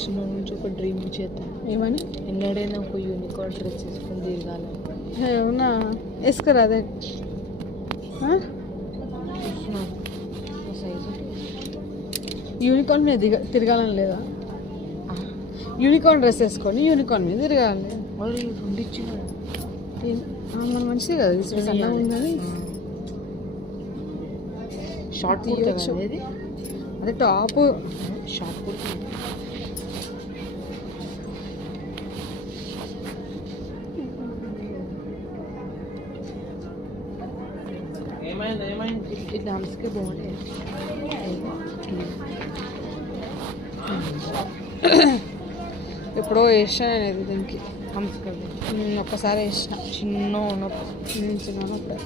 చిన్న నుంచి ఒక డ్రీమ్ చేద్దాం. ఏమని? ఎన్నడైనా ఒక యూనికార్న్ డ్రెస్ వేసుకొని తిరగాలని. అవునా, వేసుకురా అదే. సైజు యూనికార్న్ మీద తిరగాలని లేదా? యూనికార్న్ డ్రెస్ వేసుకొని యూనికార్న్ మీద తిరగాలి. వాళ్ళు రెండు ఇచ్చిన మన మంచిది కదా, సన్నగా ఉందని. షార్ట్ తీయొచ్చు. అదే టాప్ షార్ట్ కుర్తా. ఈ డాన్స్కే బాగుంటాయి. ఎప్పుడో వేసిన నేను దీనికి. హంస్కర్ ఒక్కసారి వేసిన చిన్న ఉన్నప్పుడు. చిన్నప్పుడు.